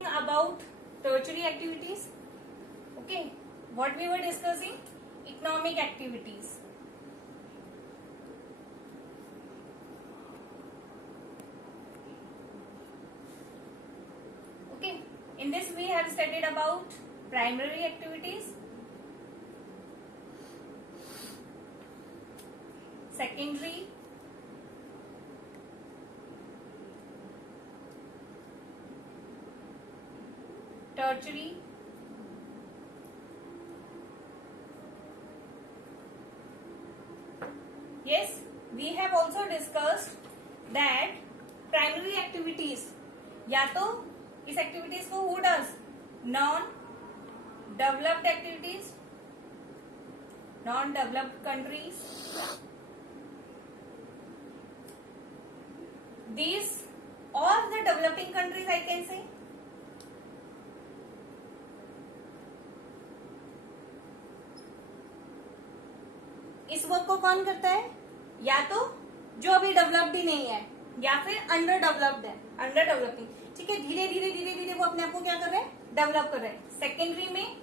About tertiary activities. Okay, what we were discussing, economic activities. Okay, in this we have studied about primary activities, secondary, tertiary, yes, we have also discussed that primary activities, या तो इस activities को who does, non developed activities, non developed countries, these or the developing countries I can say. इस work को कौन करता है, या तो जो अभी डेवलप्ड ही नहीं है या फिर अंडर डेवलप्ड है, अंडर डेवलपिंग, ठीक है, धीरे धीरे धीरे धीरे वो अपने आप को क्या कर रहे हैं, डेवलप कर रहे हैं. सेकेंडरी में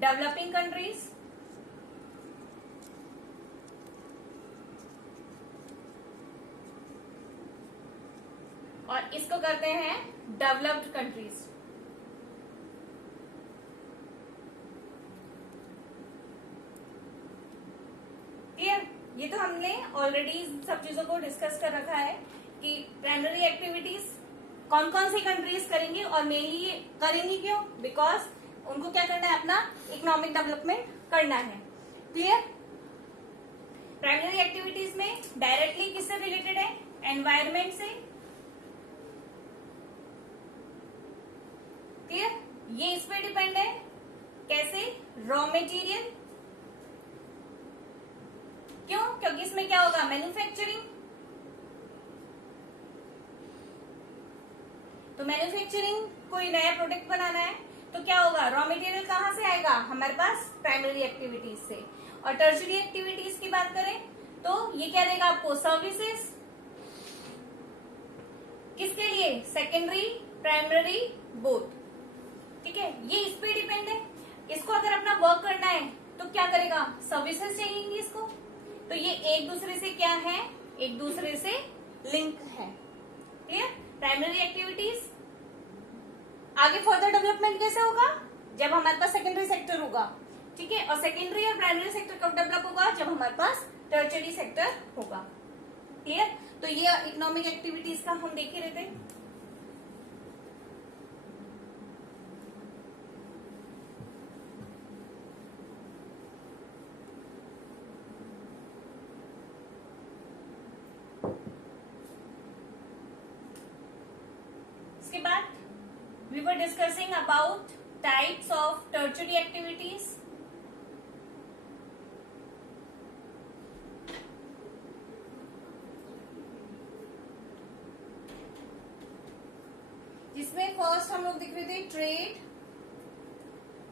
डेवलपिंग कंट्रीज, और इसको करते हैं डेवलप्ड कंट्रीज. क्लियर, ये तो हमने ऑलरेडी सब चीजों को डिस्कस कर रखा है कि प्राइमरी एक्टिविटीज कौन कौन सी कंट्रीज करेंगी, और मेनली करेंगी क्यों, बिकॉज उनको क्या करना है, अपना इकोनॉमिक डेवलपमेंट करना है. क्लियर, प्राइमरी एक्टिविटीज में डायरेक्टली किससे रिलेटेड है, एनवायरमेंट से. क्लियर, ये इस पे डिपेंड है, कैसे, रॉ मटेरियल, क्यों, क्योंकि इसमें क्या होगा, मैन्युफैक्चरिंग. तो मैन्युफैक्चरिंग, कोई नया प्रोडक्ट बनाना है तो क्या होगा, रॉ मटेरियल कहां से आएगा, हमारे पास प्राइमरी एक्टिविटीज से. और टर्शियरी एक्टिविटीज की बात करें तो ये क्या देगा आपको, सर्विसेज. किसके लिए, सेकेंडरी, प्राइमरी, बोथ. ठीक है, ये इस पे डिपेंड है. इसको अगर अपना वर्क करना है तो क्या करेगा, सर्विसेज चाहिए इसको. तो ये एक दूसरे से क्या है, एक दूसरे से लिंक है. Clear, primary activities. आगे फर्दर डेवलपमेंट कैसे होगा, जब हमारे पास सेकेंडरी सेक्टर होगा. ठीक है, और सेकेंडरी और प्राइमरी सेक्टर कब डेवलप होगा, जब हमारे पास टर्शियरी सेक्टर होगा. क्लियर, तो ये इकोनॉमिक एक्टिविटीज का हम देख ही रहे थे. इसके बाद we were discussing about types of tertiary activities. जिसमें फर्स्ट हम लोग देख रहे थे ट्रेड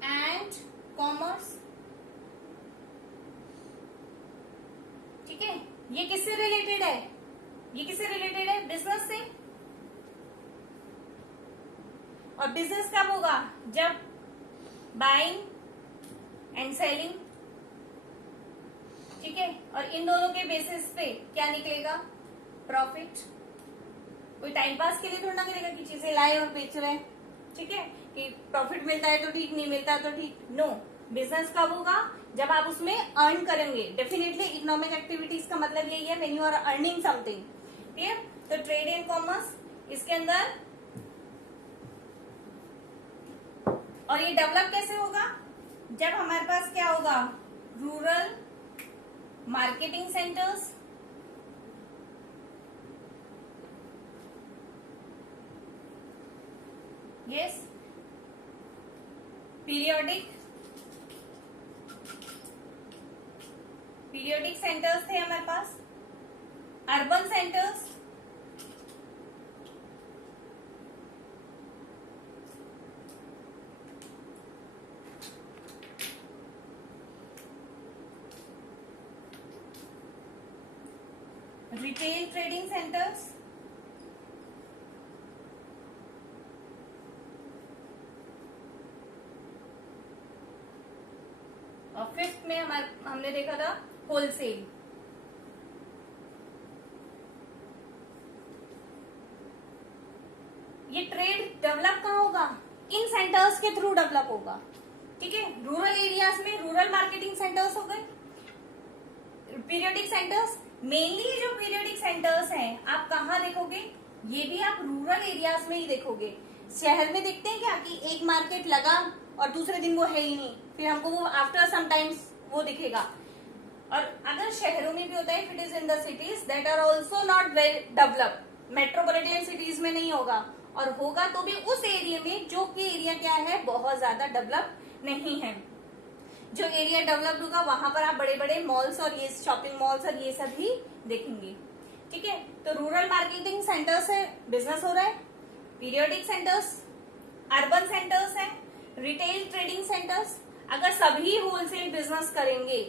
एंड कॉमर्स. ठीक है, ये किससे रिलेटेड है, ये किससे रिलेटेड है, बिजनेस से. और बिजनेस कब होगा, जब बाइंग एंड सेलिंग. ठीक है, और इन दोनों के बेसिस पे क्या निकलेगा, प्रॉफिट. कोई टाइम पास के लिए थोड़ा ना करेगा कि चीजें लाए और बेच रहे हैं. ठीक है, कि प्रॉफिट मिलता है तो ठीक, नहीं मिलता तो ठीक. नो, बिजनेस कब होगा, जब आप उसमें अर्न करेंगे. डेफिनेटली इकोनॉमिक एक्टिविटीज का मतलब यही है, when you are earning something. Clear, तो ट्रेड एंड कॉमर्स इसके अंदर. और ये डेवलप कैसे होगा, जब हमारे पास क्या होगा, rural marketing centres, yes, periodic centres थे हमारे पास, urban centres, retail trading centres, और फिफ्थ में हमने देखा था होलसेल। ये ट्रेड डेवलप कहाँ होगा? इन सेंटर्स के थ्रू डेवलप होगा। ठीक है, रूरल एरियाज में रूरल मार्केटिंग सेंटर्स हो गए, पीरियोडिक सेंटर्स। मेनली जो पीरियोडिक सेंटर्स हैं आप कहाँ देखोगे? ये भी आप रूरल एरियाज में ही देखोगे। शहर में देखते हैं क्या कि एक मार्केट लगा और दूसरे दिन वो है ही नहीं, फिर हमको वो आफ्टर सम टाइम्स वो दिखेगा। और अगर शहरों में भी होता है, if it is in the cities that are also not well developed, metropolitan cities में नहीं होगा, और होगा तो भी उस एरिया में जो कि एरिया क्या है, बहुत ज्यादा डेवलप नहीं है। जो एरिया डेवलप्ड होगा वहां पर आप बड़े बड़े मॉल्स और ये शॉपिंग मॉल्स और ये सब ही देखेंगे। ठीक है, तो रूरल मार्केटिंग सेंटर्स है, बिजनेस हो रहा है। पीरियोडिक सेंटर्स, अर्बन सेंटर्स है, रिटेल ट्रेडिंग सेंटर्स। अगर सभी होलसेल बिजनेस करेंगे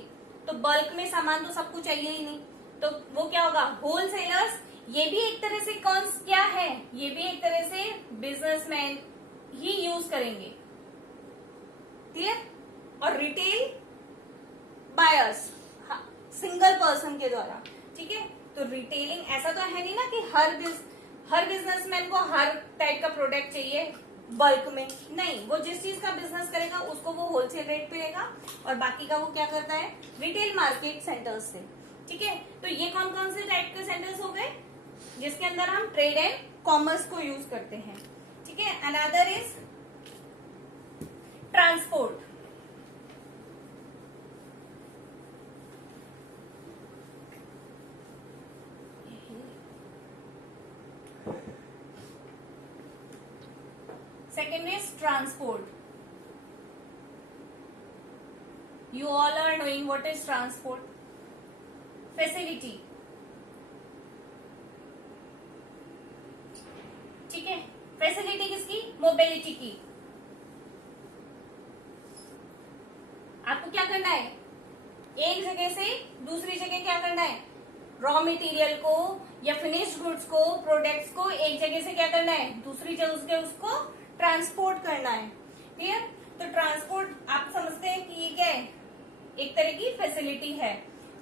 तो बल्क में सामान तो सबको चाहिए ही नहीं, तो वो क्या होगा? होलसेलर्स। ये भी एक तरह से कौन क्या है? ये भी एक तरह से बिजनेसमैन ही यूज करेंगे। क्लियर? और रिटेल बायर्स, हाँ, सिंगल पर्सन के द्वारा। ठीक है, तो रिटेलिंग ऐसा तो है नहीं ना कि हर बिजनेसमैन को हर टाइप का प्रोडक्ट चाहिए बल्क में, नहीं। वो जिस चीज का बिजनेस करेगा उसको वो होलसेल रेट पे लेगा, और बाकी का वो क्या करता है? रिटेल मार्केट सेंटर्स से। ठीक है, तो ये कौन कौन से टाइप के सेंटर्स हो गए जिसके अंदर हम ट्रेड एंड कॉमर्स को यूज करते हैं। ठीक है, another is transport. Second is transport. You all are knowing what is transport. Facility. ठीक है, फैसिलिटी किसकी? मोबिलिटी की। आपको क्या करना है? एक जगह से दूसरी जगह क्या करना है? रॉ मटेरियल को या फिनिश्ड गुड्स को, प्रोडक्ट्स को एक जगह से क्या करना है? दूसरी जगह उसको ट्रांसपोर्ट करना है। क्लियर? तो ट्रांसपोर्ट आप समझते हैं कि ये क्या है? एक तरह की फैसिलिटी है।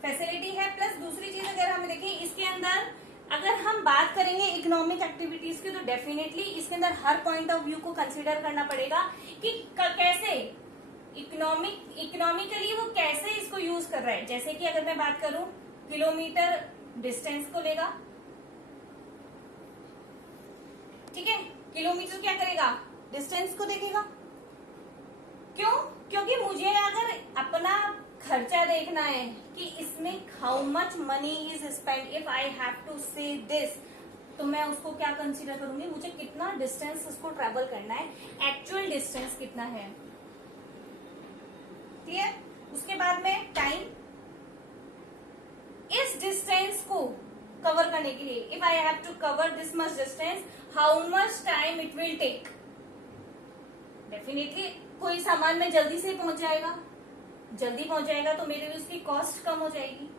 फैसिलिटी है प्लस दूसरी चीज अगर हम देखें इसके अंदर, अगर हम बात करेंगे इकोनॉमिक एक्टिविटीज की, तो डेफिनेटली इसके अंदर हर पॉइंट ऑफ व्यू को कंसीडर करना पड़ेगा कि कैसे इकोनॉमिकली वो कैसे इसको यूज कर रहा है। जैसे कि अगर मैं बात करूं, किलोमीटर डिस्टेंस को लेगा। ठीक है, किलोमीटर क्या करेगा? डिस्टेंस को देखेगा। क्यों? क्योंकि मुझे अगर अपना खर्चा देखना है कि इसमें how much money is spend if I have to say this, तो मैं उसको क्या कंसीडर करूंगी? मुझे कितना डिस्टेंस उसको ट्रेवल करना है, एक्चुअल डिस्टेंस कितना है। क्लियर? उसके बाद में टाइम, इस डिस्टेंस को कवर करने के लिए, if I have to cover this much distance, how much time it will take. Definitely कोई सामान में जल्दी से पहुंच जाएगा, जल्दी पहुंच जाएगा तो मेरी उसकी कॉस्ट कम हो जाएगी।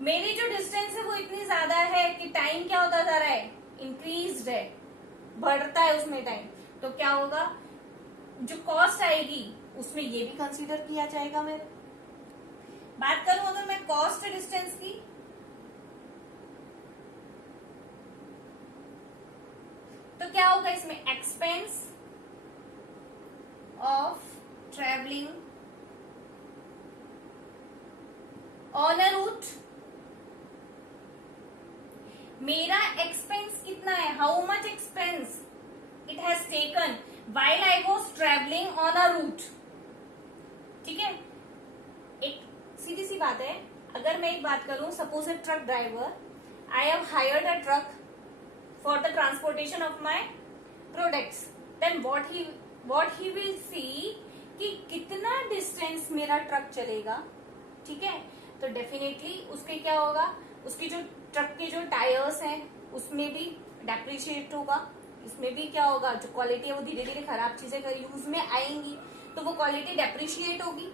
मेरी जो डिस्टेंस है वो इतनी ज्यादा है कि टाइम क्या होता जा रहा है? इंक्रीज्ड है, बढ़ता है उसमें टाइम, तो क्या होगा? जो कॉस्ट आएगी उसमें ये भी कंसीडर किया जाएगा। मेरे बात करूं अगर मैं कॉस्ट डिस्टेंस की, तो क्या होगा इसमें? Expense of travelling on a route. मेरा एक्सपेंस कितना है? How much expense it has taken while I was traveling on a route। ठीक है, एक सीधी सी बात है। अगर मैं एक बात करूं, suppose a truck driver, I have hired a truck for the transportation of my products, then what he will see कि कितना डिस्टेंस मेरा ट्रक चलेगा। ठीक है, तो डेफिनेटली उसके क्या होगा? उसकी जो ट्रक के जो टायर्स हैं उसमें भी डेप्रिशिएट होगा, इसमें भी क्या होगा? जो क्वालिटी है वो धीरे धीरे खराब चीजें यूज में आएंगी तो वो क्वालिटी डेप्रिशिएट होगी।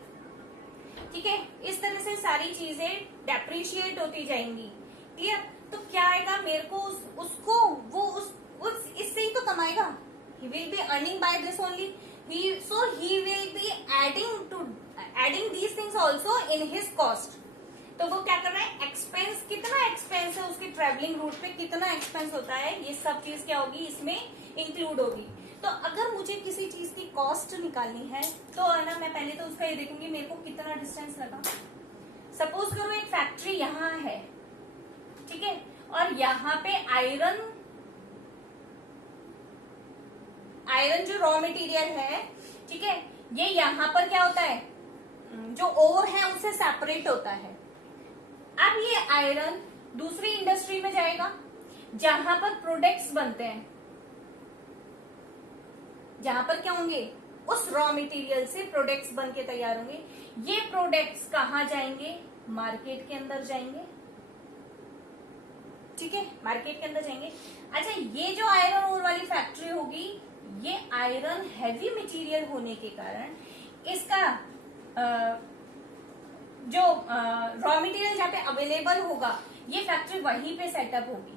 ठीक है, इस तरह से सारी चीजें डेप्रिशिएट होती जाएंगी। क्लियर? तो क्या आएगा मेरे को? उसको वो इससे ही तो कमाएगा। He will be earning by this only, so he will be adding these things also in his cost. तो वो क्या कर रहा है, एक्सपेंस, कितना एक्सपेंस है उसकी ट्रेवलिंग रूट पे, कितना एक्सपेंस होता है, ये सब चीज क्या होगी इसमें इंक्लूड होगी। तो अगर मुझे किसी चीज की कॉस्ट निकालनी है तो है ना, मैं पहले तो उसका ये देखूंगी मेरे को कितना डिस्टेंस लगा। सपोज करो एक फैक्ट्री यहाँ है, ठीक है, और यहाँ पे आयरन जो रॉ मटेरियल है, ठीक है, ये यहाँ पर क्या होता है, जो ओर है उससे सेपरेट होता है। अब ये आयरन दूसरी इंडस्ट्री में जाएगा जहां पर प्रोडक्ट्स बनते हैं, जहां पर क्या होंगे, उस रॉ मटेरियल से प्रोडक्ट्स बन के तैयार होंगे। ये प्रोडक्ट्स कहां जाएंगे, मार्केट के अंदर जाएंगे, ठीक है, मार्केट के अंदर जाएंगे। अच्छा, ये जो आयरन ओर वाली फैक्ट्री होगी, ये आयरन हैवी मटेरियल होने के कारण इसका जो रॉ मटेरियल जहाँ पे अवेलेबल होगा, ये फैक्ट्री वहीं पे सेटअप होगी,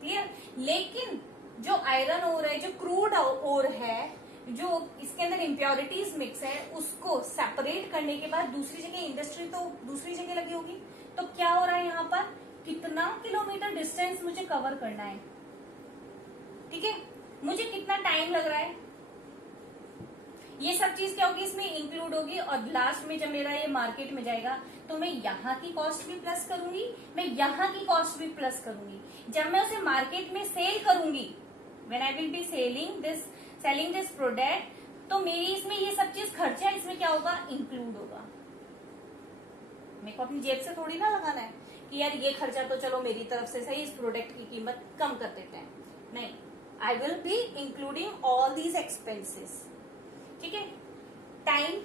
क्लियर। लेकिन जो आयरन ओर है, जो क्रूड ओर है, जो इसके अंदर इम्प्योरिटीज मिक्स है, उसको सेपरेट करने के बाद दूसरी जगह इंडस्ट्री तो दूसरी जगह लगी होगी। तो क्या हो रहा है यहाँ पर, कितना किलोमीटर डिस्टेंस मुझे कवर करना है, ठीक है, मुझे कितना टाइम लग रहा है, ये सब चीज क्या होगी इसमें इंक्लूड होगी। और लास्ट में जब मेरा ये मार्केट में जाएगा तो मैं यहाँ की कॉस्ट भी प्लस करूंगी, मैं यहाँ की कॉस्ट भी प्लस करूंगी। जब मैं उसे मार्केट में सेल करूंगी, when I will be selling this product, तो मेरी इसमें ये सब चीज खर्चा इसमें क्या होगा, इंक्लूड होगा। मेरे को अपनी जेब से थोड़ी ना लगाना है कि यार ये खर्चा तो चलो मेरी तरफ से सही, इस प्रोडक्ट की कीमत कम कर देते हैं, नहीं, I will be including all these expenses, ठीक है। टाइम,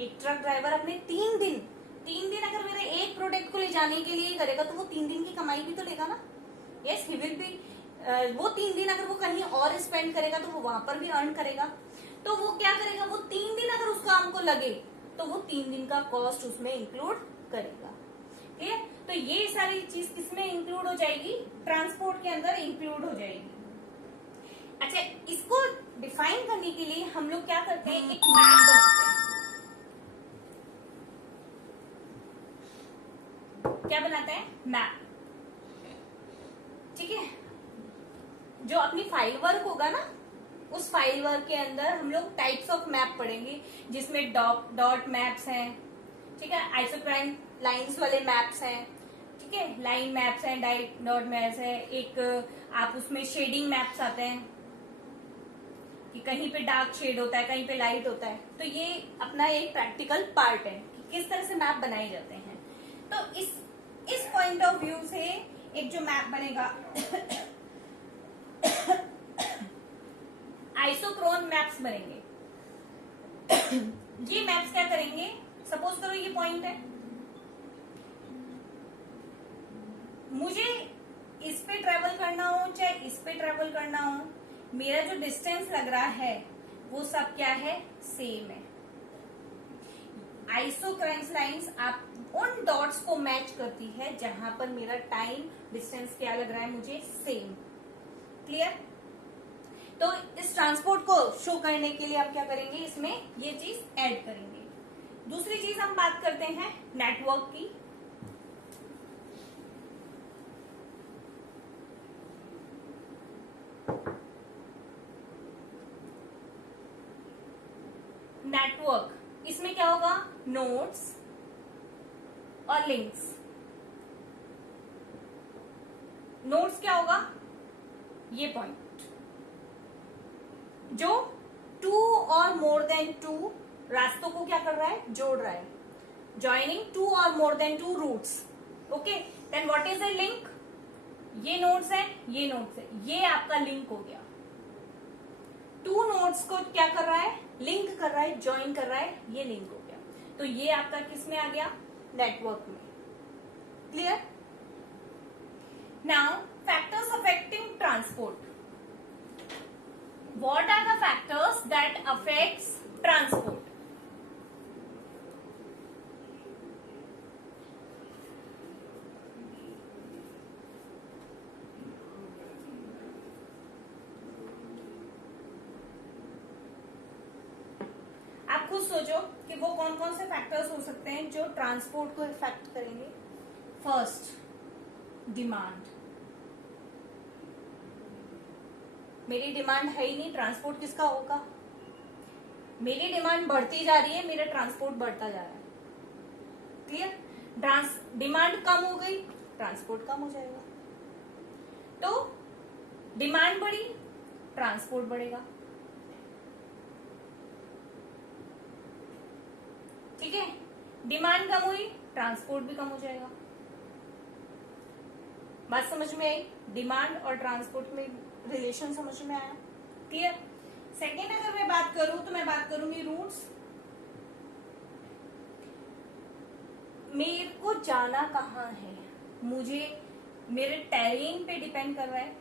एक ट्रक ड्राइवर अपने 3 दिन अगर मेरे एक प्रोडक्ट को ले जाने के लिए करेगा तो वो 3 दिन की कमाई भी तो लेगा ना। यस, ही विल बी, वो 3 दिन अगर वो कहीं और स्पेंड करेगा तो वो वहां पर भी अर्न करेगा। तो वो क्या करेगा, वो 3 दिन अगर उस काम को लगे तो वो 3 दिन का कॉस्ट उसमें इंक्लूड करेगा, ठीक है। तो ये सारी चीज किसमें इंक्लूड हो जाएगी, ट्रांसपोर्ट के अंदर इंक्लूड हो जाएगी। अच्छा, इसको डिफाइन करने के लिए हम लोग क्या करते हैं, एक मैप बनाते हैं। क्या बनाते हैं, मैप, ठीक है। जो अपनी फाइल वर्क होगा ना, उस फाइल वर्क के अंदर हम लोग टाइप्स ऑफ मैप पढ़ेंगे, जिसमें डॉट मैप्स हैं, ठीक है, आइसोक्राइन लाइंस वाले मैप्स हैं, ठीक है, लाइन मैप्स हैं, डॉट मैप्स है, एक आप उसमें शेडिंग मैप्स आते हैं कि कहीं पे डार्क शेड होता है, कहीं पे लाइट होता है। तो ये अपना एक प्रैक्टिकल पार्ट है कि किस तरह से मैप बनाए जाते हैं। तो इस पॉइंट ऑफ व्यू से एक जो मैप बनेगा आइसोक्रोन मैप्स बनेंगे। ये मैप्स क्या करेंगे, सपोज करो ये पॉइंट है, मुझे इस पे ट्रेवल करना हो चाहे इस पे ट्रेवल करना हो, मेरा जो डिस्टेंस लग रहा है वो सब क्या है, सेम है। आइसोक्राइन्स लाइंस आप उन डॉट्स को मैच करती है जहां पर मेरा टाइम डिस्टेंस क्या लग रहा है मुझे, सेम, क्लियर। तो इस ट्रांसपोर्ट को शो करने के लिए आप क्या करेंगे, इसमें ये चीज ऐड करेंगे। दूसरी चीज हम बात करते हैं नेटवर्क की। नेटवर्क, इसमें क्या होगा, नोड्स और लिंक्स। नोड्स क्या होगा, ये पॉइंट जो 2 और मोर देन 2 रास्तों को क्या कर रहा है, जोड़ रहा है, ज्वाइनिंग 2 और more than 2 routes, okay. Then what is a link, ये नोड्स है, ये नोड्स है, ये आपका लिंक हो गया। 2 नोड्स को क्या कर रहा है, लिंक कर रहा है, ज्वाइन कर रहा है, ये लिंक हो गया। तो ये आपका किस में आ गया, नेटवर्क में, clear. Now factors affecting transport. What are the factors that affects transport? खुद सोचो कि वो कौन कौन से फैक्टर्स हो सकते हैं जो ट्रांसपोर्ट को इफेक्ट करेंगे। First, demand. मेरी डिमांड है ही नहीं, ट्रांसपोर्ट किसका होगा? मेरी डिमांड बढ़ती जा रही है, मेरा ट्रांसपोर्ट बढ़ता जा रहा है। क्लियर? डिमांड कम हो गई, ट्रांसपोर्ट कम हो जाएगा। तो डिमांड बढ़ी, ट्रांसपोर्ट बढ़ेगा। ठीक है, डिमांड कम हुई, ट्रांसपोर्ट भी कम हो जाएगा। बात समझ में आई? डिमांड और ट्रांसपोर्ट में रिलेशन समझ में आया? क्लियर? सेकेंड अगर मैं बात करूं तो मैं बात करूंगी रूट्स। मेरे को जाना कहाँ है, मुझे मेरे टेरेन पे डिपेंड कर रहा है,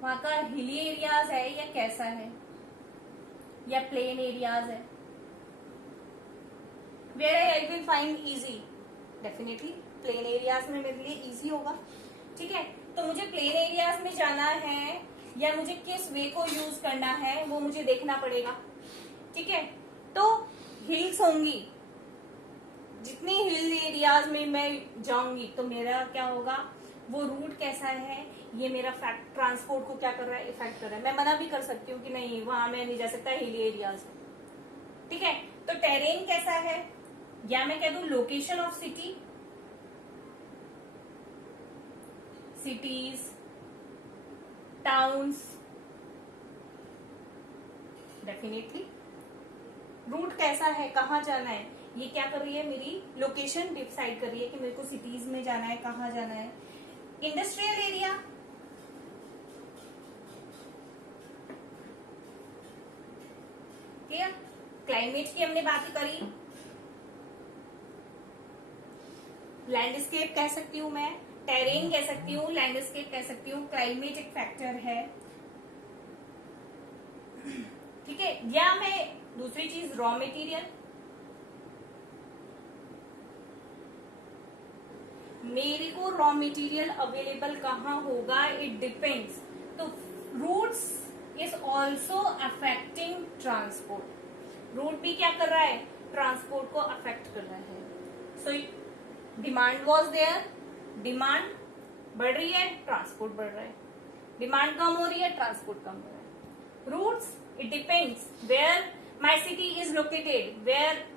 वहां का हिली एरियाज है या कैसा है, या प्लेन एरियाज है। Where I will find easy? Definitely plain areas में मेरे लिए इजी होगा। ठीक है, तो मुझे प्लेन एरियाज में जाना है या मुझे किस वे को यूज करना है वो मुझे देखना पड़ेगा। ठीक है, तो हिल्स होंगी, जितनी हिल एरियाज में मैं जाऊंगी तो मेरा क्या होगा, वो रूट कैसा है, ये मेरा फैक्ट ट्रांसपोर्ट को क्या कर रहा है, इफेक्ट कर रहा है। मैं मना भी कर सकती हूँ कि नहीं वहां मैं नहीं जा सकता, हिली एरियाज। ठीक है, तो टेरेन कैसा है, या मैं कह दूं location of city, cities, towns. Definitely route कैसा है, कहाँ जाना है, ये क्या कर रही है, मेरी लोकेशन डिसाइड कर रही है कि मेरे को सिटीज में जाना है, कहाँ जाना है। इंडस्ट्रियल एरिया, ठीक है, क्लाइमेट की हमने बात करी। लैंडस्केप कह सकती हूँ मैं, टेरेन कह सकती हूँ, लैंडस्केप कह सकती हूँ, क्लाइमेट एक फैक्टर है। ठीक है, या मैं दूसरी चीज रॉ मटेरियल, मेरे को रॉ मटेरियल अवेलेबल कहाँ होगा, इट डिपेंड्स। तो routes is also affecting transport. Route भी क्या कर रहा है, ट्रांसपोर्ट को अफेक्ट कर रहा है। So demand was there, demand बढ़ रही है, ट्रांसपोर्ट बढ़ रहा है। डिमांड कम हो रही है, ट्रांसपोर्ट कम हो रहा है। Routes, it depends where my city is located,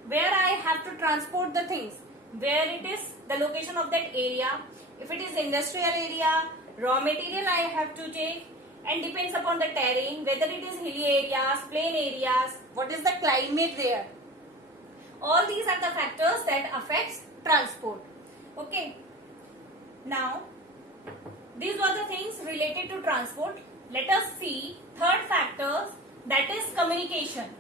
where I have to transport the things, where it is the location of that area. If it is industrial area, raw material I have to take, and depends upon the terrain, whether it is hilly areas, plain areas, what is the climate there. All these are the factors that affects transport. Okay, now these were the things related to transport. Let us see third factor, that is communication.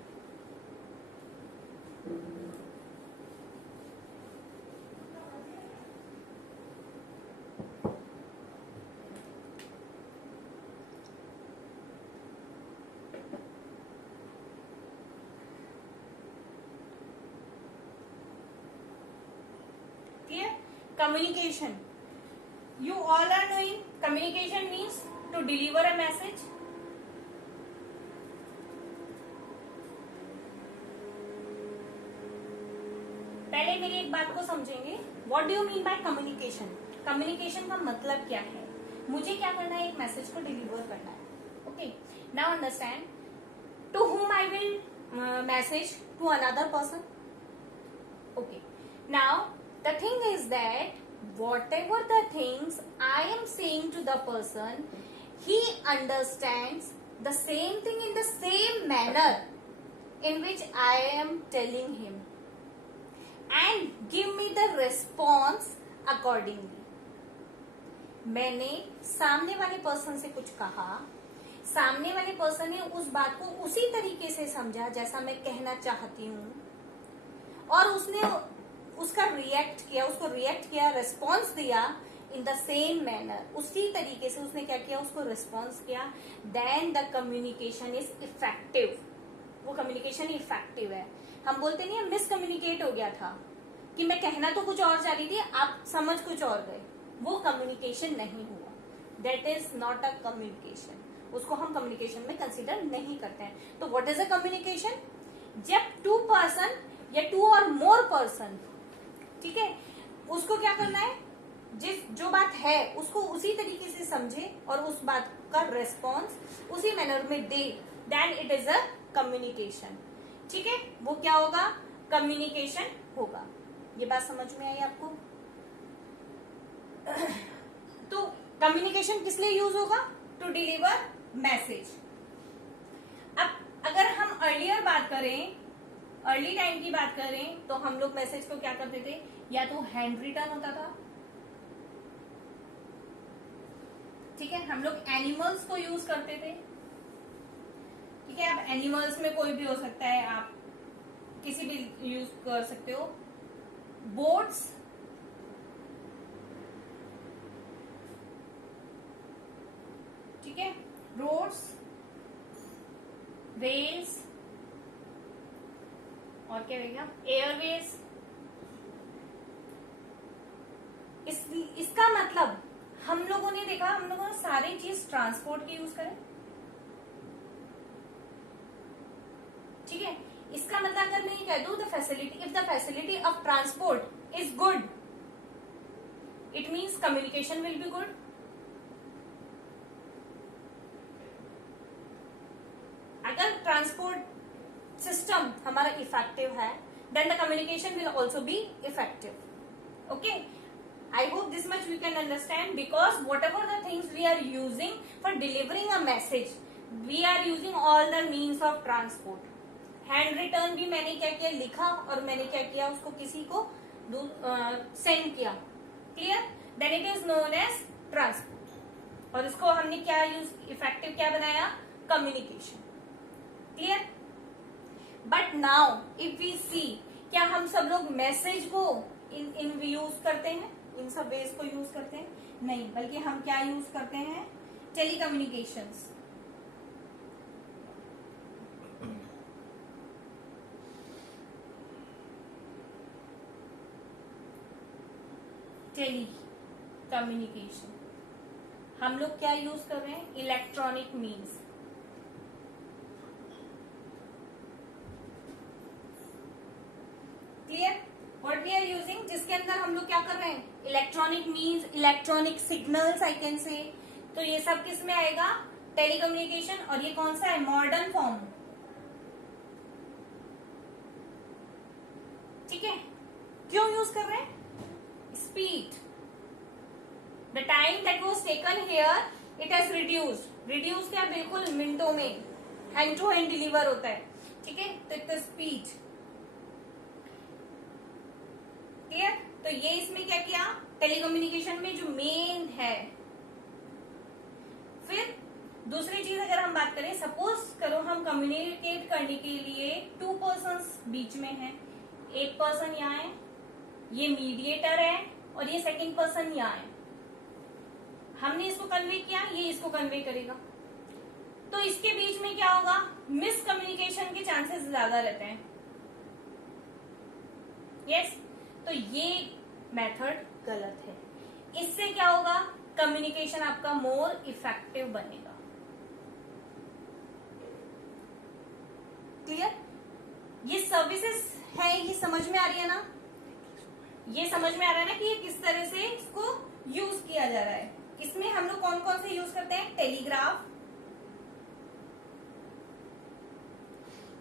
Communication. You all are knowing communication means to deliver a message. पहले मेरी एक बात को समझेंगे, What do you mean by communication? Communication का मतलब क्या है? मुझे क्या करना है, एक मैसेज को डिलीवर करना है। Okay, now understand to whom I will message, to another person. Okay, now the thing is that whatever the things I am saying to the person, he understands the same thing in the same manner in which I am telling him, and give me the response accordingly. मैंने सामने वाले person से कुछ कहा, सामने वाले person ने उस बात को उसी तरीके से समझा जैसा मैं कहना चाहती हूँ, और उसने उसका उसको रिएक्ट किया, रिस्पॉन्स दिया इन द सेम मैनर, उसी तरीके से उसने क्या किया, उसको रिस्पॉन्स किया। Then the communication is effective. वो कम्युनिकेशन इफेक्टिव है। हम बोलते नहीं है मिसकम्युनिकेट हो गया था, कि मैं कहना तो कुछ और चाह रही थी, आप समझ कुछ और गए, वो कम्युनिकेशन नहीं हुआ। That is not a communication, उसको हम कम्युनिकेशन में कंसिडर नहीं करते हैं। तो व्हाट इज अ कम्युनिकेशन? जब टू पर्सन या टू और मोर पर्सन, ठीक है, उसको क्या करना है, जो बात है उसको उसी तरीके से समझे और उस बात का रेस्पॉन्स उसी मैनर में दे, then it is a communication. ठीक है, वो क्या होगा, कम्युनिकेशन होगा। ये बात समझ में आई आपको? तो कम्युनिकेशन किस लिए यूज होगा, टू डिलीवर मैसेज। अब अगर हम अर्लियर बात करें, अर्ली टाइम की बात करें, तो हम लोग मैसेज को क्या करते थे, या तो हैंड रिटन होता था, ठीक है, हम लोग एनिमल्स को यूज करते थे। ठीक है, अब एनिमल्स में कोई भी हो सकता है, आप किसी भी यूज कर सकते हो। बोट्स, ठीक है, रोड्स, रेल्स, और क्या रहेगा, एयरवेज। इसका मतलब हम लोगों ने देखा, हम लोगों ने सारी चीज ट्रांसपोर्ट की यूज करें। ठीक है, इसका मतलब अगर मैं ये कह दूं, the facility, if the facility of transport is good, it means communication will be good. अगर ट्रांसपोर्ट सिस्टम हमारा इफेक्टिव है, then the communication will also be effective. Okay, I hope this much we can understand, because whatever the things we are using for delivering a message, we are using all the means of transport. Hand return भी मैंने क्या किया, लिखा, और मैंने क्या किया, उसको किसी को सेंड किया। Clear? Then it is known as transport, और इसको हमने क्या यूज, इफेक्टिव क्या बनाया, communication. Clear? But now if we see, क्या हम सब लोग मैसेज को इन यूज करते हैं, इन सब वेज को यूज करते हैं? नहीं, बल्कि हम क्या यूज करते हैं, टेलीकम्युनिकेशंस। टेली कम्युनिकेशन हम लोग क्या यूज कर रहे हैं, electronic means. Clear? What we are using, जिसके अंदर हम लोग क्या कर रहे हैं, electronic means, electronic signals I can say. तो ये सब किस में आएगा, टेलीकम्युनिकेशन। और ये कौन सा है, मॉडर्न फॉर्म। ठीक है, क्यों यूज कर रहे हैं, speed, the time that was taken here it has reduced. Reduce क्या, बिल्कुल मिनटों में हैंड टू हैंड डिलीवर होता है। ठीक है, तो इट स्पीड। क्लियर? तो ये इसमें क्या किया, टेलीकम्युनिकेशन में जो मेन है। फिर दूसरी चीज अगर हम बात करें, सपोज करो हम कम्युनिकेट करने के लिए टू पर्सन्स बीच में हैं, एक पर्सन यहाँ है, ये मीडिएटर है, और ये सेकंड पर्सन यहाँ है। हमने इसको कन्वे किया, ये इसको कन्वे करेगा, तो इसके बीच में क्या होगा, मिसकम्युनिकेशन के चांसेस ज्यादा रहते हैं। यस, तो ये मेथड गलत है। इससे क्या होगा, कम्युनिकेशन आपका मोर इफेक्टिव बनेगा। क्लियर? ये सर्विसेज है, ये समझ में आ रही है ना, ये समझ में आ रहा है ना कि ये किस तरह से इसको यूज किया जा रहा है। इसमें हम लोग कौन कौन से यूज करते हैं, telegraph,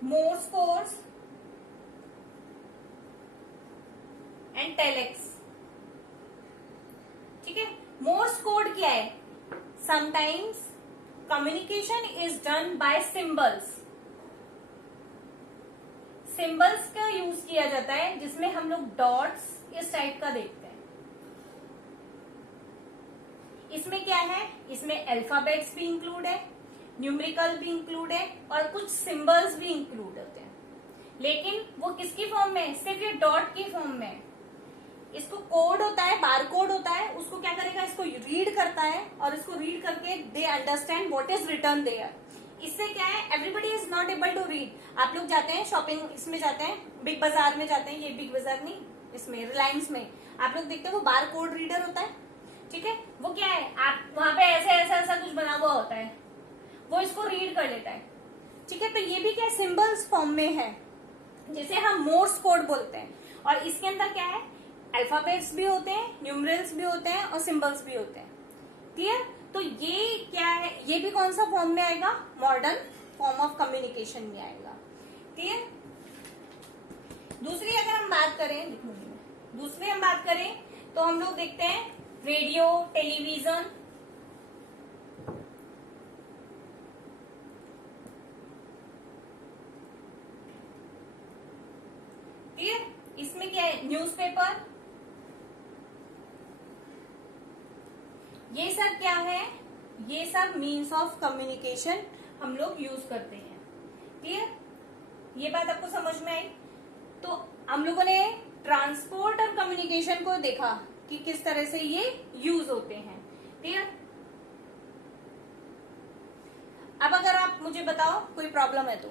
Morse codes and telex. ठीक है, मोर्स कोड क्या है, sometimes communication is done by symbols. Symbols का यूज किया जाता है, जिसमें हम लोग डॉट्स इस टाइप का देखते हैं। इसमें क्या है, इसमें अल्फाबेट्स भी इंक्लूड है, न्यूमेरिकल भी इंक्लूड है, और कुछ सिंबल्स भी इंक्लूड होते हैं। लेकिन वो किसकी फॉर्म में, सिर्फ ये डॉट की फॉर्म में। इसको कोड होता है, बार कोड होता है, उसको क्या करेगा, इसको रीड करता है, और इसको रीड करके they understand what is written there. इससे क्या है, everybody is not able to read. आप लोग जाते हैं शॉपिंग, इसमें जाते हैं, बिग बाजार में जाते हैं, ये बिग बाजार नहीं, इसमें रिलायंस में आप लोग देखते हैं वो बार कोड रीडर होता है। ठीक है, वो क्या है, आप वहां पे ऐसे ऐसा ऐसा कुछ बना हुआ होता है, वो इसको रीड कर लेता है। ठीक है, तो ये भी क्या सिंबल्स फॉर्म में है। जिसे हम मोर्स कोड बोलते हैं, और इसके अंदर क्या है, अल्फाबेट्स भी होते हैं, न्यूमरल्स भी होते हैं और सिंबल्स भी होते हैं। क्लियर? तो ये क्या है, ये भी कौन सा फॉर्म में आएगा, मॉडर्न फॉर्म ऑफ कम्युनिकेशन में आएगा। क्लियर? दूसरी अगर हम बात करें, दूसरी हम बात करें तो हम लोग देखते हैं रेडियो, टेलीविजन, क्लियर? इसमें क्या है, न्यूज़पेपर, ये सब क्या है, ये सब मीन्स ऑफ कम्युनिकेशन हम लोग यूज करते हैं। क्लियर? ये बात आपको समझ में आई? तो हम लोगों ने ट्रांसपोर्ट और कम्युनिकेशन को देखा कि किस तरह से ये यूज होते हैं। क्लियर? अब अगर आप मुझे बताओ कोई प्रॉब्लम है तो